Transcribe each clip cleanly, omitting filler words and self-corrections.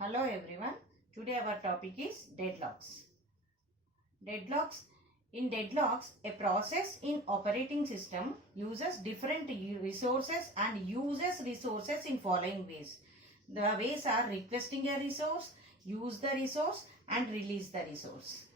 Hello everyone. Today our topic is deadlocks. Deadlocks. In deadlocks, a process in operating system uses different resources and uses resources in following ways. The ways are requesting a resource, use the resource and release the resource.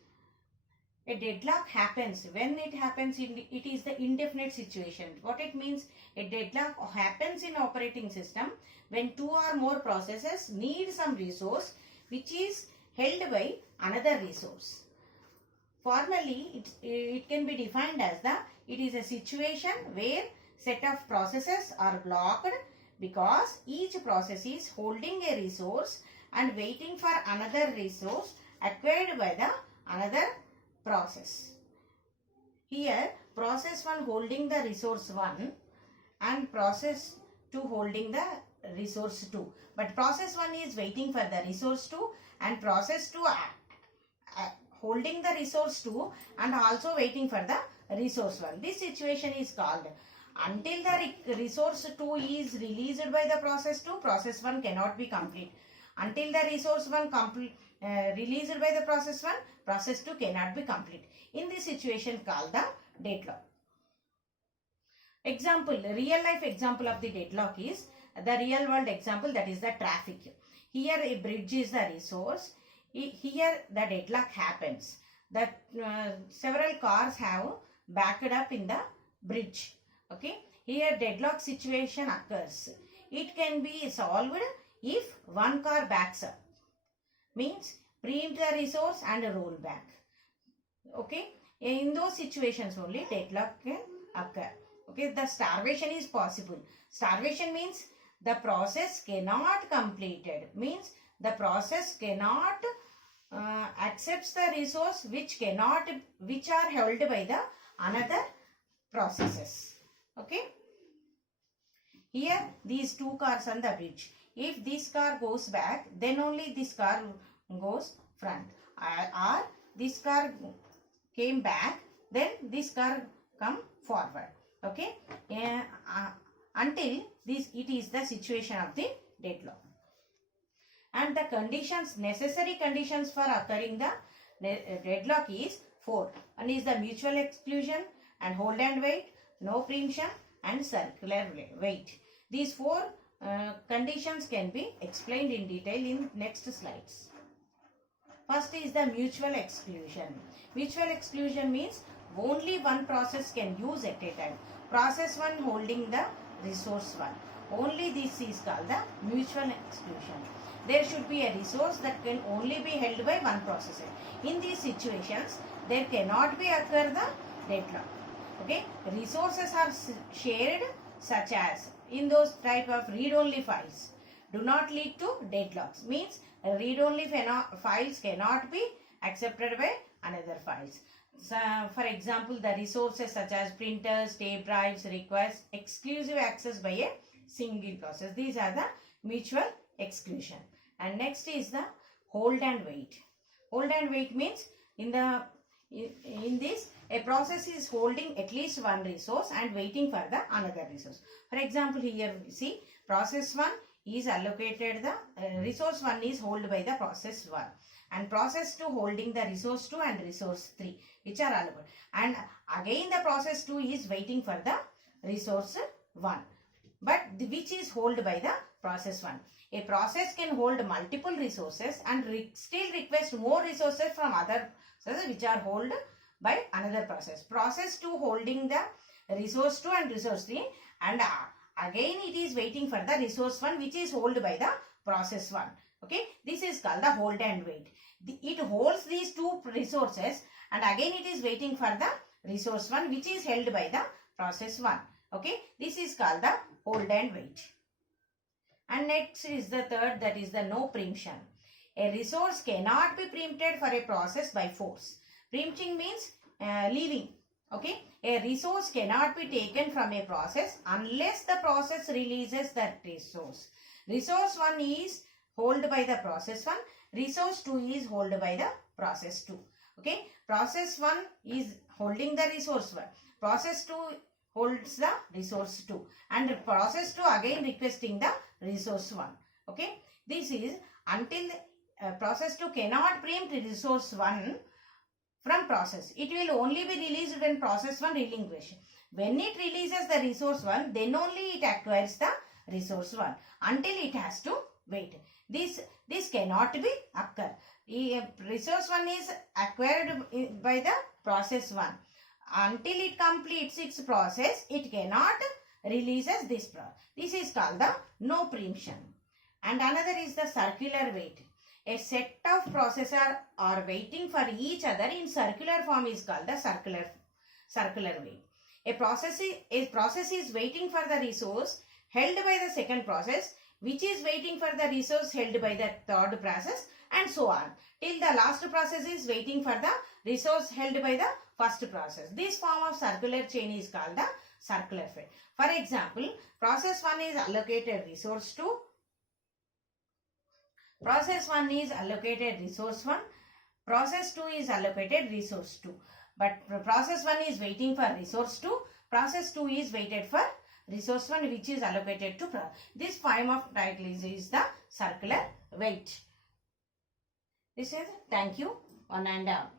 A deadlock happens when it happens it is the indefinite situation. What it means? A deadlock happens in operating system when two or more processes need some resource which is held by another resource. Formally, it can be defined as it is a situation where set of processes are blocked because each process is holding a resource and waiting for another resource acquired by the another process. Here process 1 holding the resource 1 and process 2 holding the resource 2. But process 1 is waiting for the resource 2 and process 2 holding the resource 2 and also waiting for the resource 1. This situation is called until the resource 2 is released by the process 2, process 1 cannot be complete. Until the resource 1 released by the process 1, process 2 cannot be complete. In this situation called the deadlock. Example, real life example of the deadlock is the real world example, that is the traffic. Here a bridge is the resource. Here the deadlock happens. That several cars have backed up in the bridge. Okay. Here deadlock situation occurs. It can be solved if one car backs up. Means preempt the resource and roll back. Okay. In those situations only deadlock can occur. Okay. The starvation is possible. Starvation means the process cannot completed. Means the process cannot accepts the resource which are held by the another processes. Okay. Here these two cars on the bridge. If this car goes back, then only this car goes front. Or this car came back, then this car come forward. Okay. Until it is the situation of the deadlock. And the conditions, necessary conditions for occurring the deadlock is 4. One is the mutual exclusion and hold and wait, no preemption and circular wait. These 4 conditions can be explained in detail in next slides. First is the mutual exclusion. Mutual exclusion means only one process can use at a time. Process 1 holding the resource 1. Only this is called the mutual exclusion. There should be a resource that can only be held by one processor. In these situations, there cannot be occur the deadlock. Okay, resources are shared such as in those type of read-only files do not lead to deadlocks. Means read-only files cannot be accepted by another files. So, for example, the resources such as printers, tape drives requires exclusive access by a single process. These are the mutual exclusion. And next is the hold and wait. Hold and wait means in this a process is holding at least one resource and waiting for the another resource. For example, here we see process 1 is allocated the resource 1 is held by the process 1 and process 2 holding the resource 2 and resource 3 which are allocated, and again the process 2 is waiting for the resource 1 but which is held by the process 1. A process can hold multiple resources and still request more resources from other processes which are held by another process. Process 2 holding the resource 2 and resource 3 and again it is waiting for the resource 1 which is held by the process 1. Okay, this is called the hold and wait. It holds these two resources and again it is waiting for the resource 1 which is held by the process 1. Okay, this is called the hold and wait. And next is the third, that is the no preemption. A resource cannot be preempted for a process by force. Preempting means leaving. Okay, a resource cannot be taken from a process unless the process releases that resource. Resource 1 is held by the process 1. Resource 2 is held by the process 2. Okay, process 1 is holding the resource 1. Process 2 holds the resource 2 and process 2 again requesting the resource 1. Okay, this is until process 2 cannot preempt resource 1 from process. It will only be released when process 1 relinquishes. When it releases the resource 1, then only it acquires the resource 1. Until it has to wait. This cannot be occur. Resource 1 is acquired by the process 1. Until it completes its process, it cannot releases this process. This is called the no preemption. And another is the circular wait. A set of processors are waiting for each other in circular form is called the circular wait. A process is waiting for the resource held by the second process, which is waiting for the resource held by the third process, and so on, till the last process is waiting for the resource held by the first process. This form of circular chain is called the circular wait. For example, process 1 is allocated resource 2. Process 1 is allocated resource 1. Process 2 is allocated resource 2. But process 1 is waiting for resource 2. Process 2 is waited for resource 1, which is allocated to this form of title is the circular wait. This is thank you. On and out.